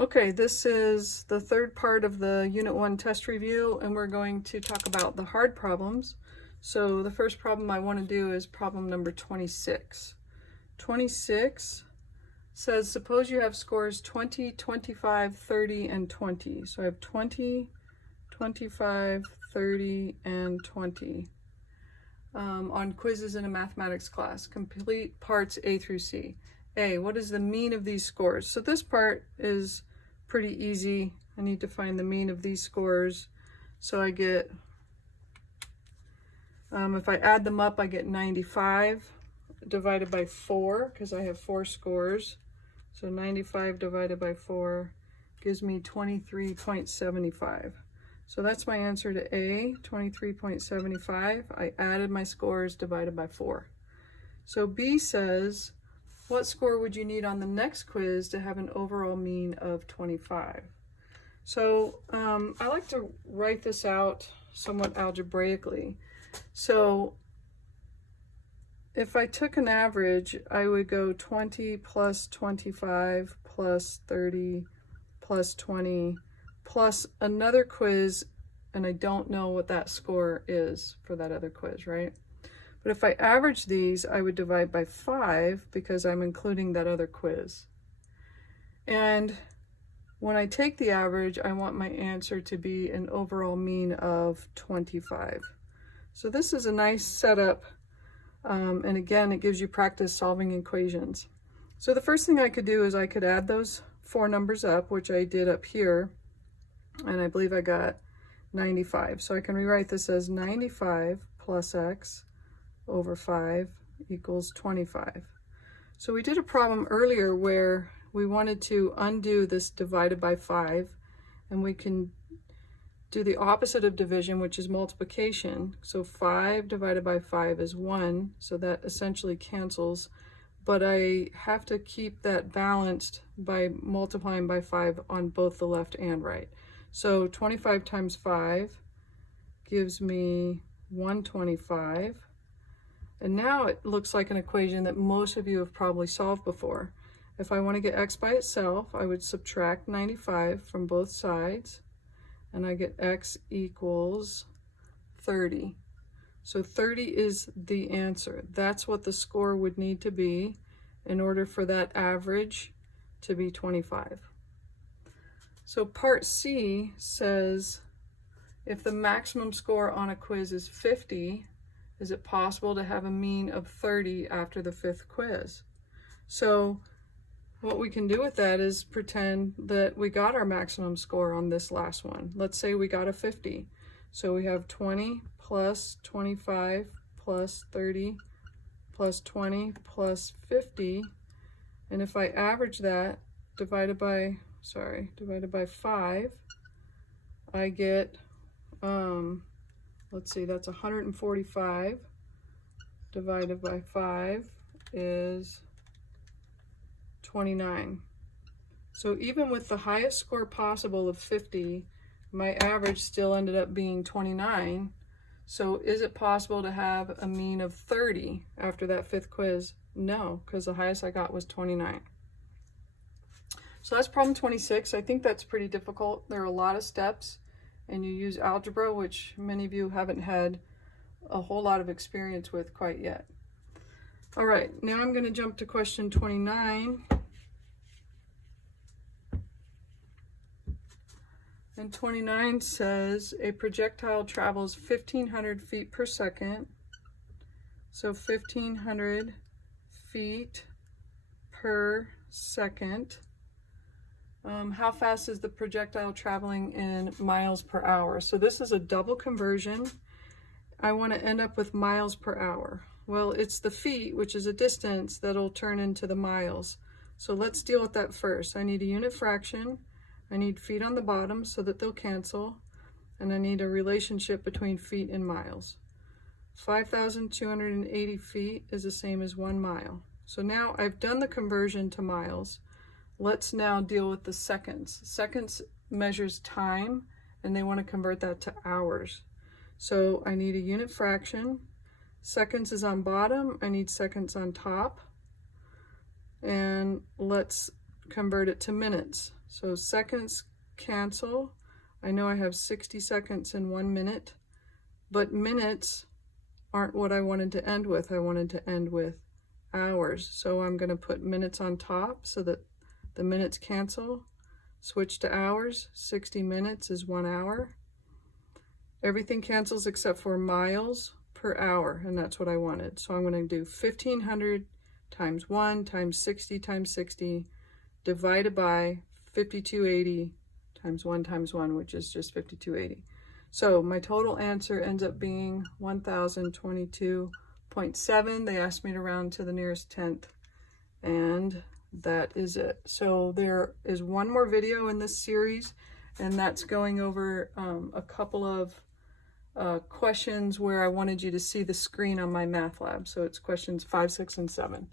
Okay, this is the third part of the Unit 1 test review, and we're going to talk about the hard problems. So the first problem I want to do is problem number 26. 26 says, suppose you have scores 20, 25, 30, and 20. So I have 20, 25, 30, and 20 on quizzes in a mathematics class. Complete parts A through C. A, what is the mean of these scores? So this part is pretty easy. I need to find the mean of these scores. So I get, if I add them up, I get 95 divided by 4, because I have 4 scores. So 95 divided by 4 gives me 23.75. So that's my answer to A, 23.75. I added my scores divided by 4. So B says, what score would you need on the next quiz to have an overall mean of 25? So I like to write this out somewhat algebraically. So if I took an average, I would go 20 plus 25 plus 30 plus 20 plus another quiz, and I don't know what that score is for that other quiz, right? But if I average these, I would divide by 5 because I'm including that other quiz. And when I take the average, I want my answer to be an overall mean of 25. So this is a nice setup. And again, it gives you practice solving equations. So the first thing I could do is I could add those 4 numbers up, which I did up here. And I believe I got 95. So I can rewrite this as 95 plus x over 5 equals 25. So we did a problem earlier where we wanted to undo this divided by 5, and we can do the opposite of division, which is multiplication. So 5 divided by 5 is 1, so that essentially cancels, but I have to keep that balanced by multiplying by 5 on both the left and right. So 25 times 5 gives me 125. And now it looks like an equation that most of you have probably solved before. If I want to get x by itself, I would subtract 95 from both sides, and I get x equals 30. So 30 is the answer. That's what the score would need to be in order for that average to be 25. So part C says, if the maximum score on a quiz is 50, is it possible to have a mean of 30 after the 5th quiz? So what we can do with that is pretend that we got our maximum score on this last one. Let's say we got a 50. So we have 20 plus 25 plus 30 plus 20 plus 50. And if I average that divided by 5, I get, let's see, that's 145 divided by 5 is 29. So even with the highest score possible of 50, my average still ended up being 29. So is it possible to have a mean of 30 after that 5th quiz? No, because the highest I got was 29. So that's problem 26. I think that's pretty difficult. There are a lot of steps, and you use algebra, which many of you haven't had a whole lot of experience with quite yet. All right, now I'm going to jump to question 29. And 29 says a projectile travels 1,500 feet per second. So 1,500 feet per second. How fast is the projectile traveling in miles per hour? So this is a double conversion. I want to end up with miles per hour. Well, it's the feet, which is a distance, that'll turn into the miles. So let's deal with that first. I need a unit fraction. I need feet on the bottom so that they'll cancel. And I need a relationship between feet and miles. 5,280 feet is the same as 1 mile. So now I've done the conversion to miles. Let's now deal with the seconds. Seconds measures time, and they want to convert that to hours. So I need a unit fraction. Seconds is on bottom. I need seconds on top. And let's convert it to minutes. So seconds cancel. I know I have 60 seconds in 1 minute, but minutes aren't what I wanted to end with. I wanted to end with hours. So I'm going to put minutes on top so that the minutes cancel. Switch to hours. 60 minutes is 1 hour. Everything cancels except for miles per hour, and that's what I wanted. So I'm going to do 1,500 times 1 times 60 times 60 divided by 5280 times 1, which is just 5280. So my total answer ends up being 1,022.7. They asked me to round to the nearest tenth, and that is it. So there is one more video in this series, and that's going over a couple of questions where I wanted you to see the screen on my math lab. So it's questions 5, 6, and 7.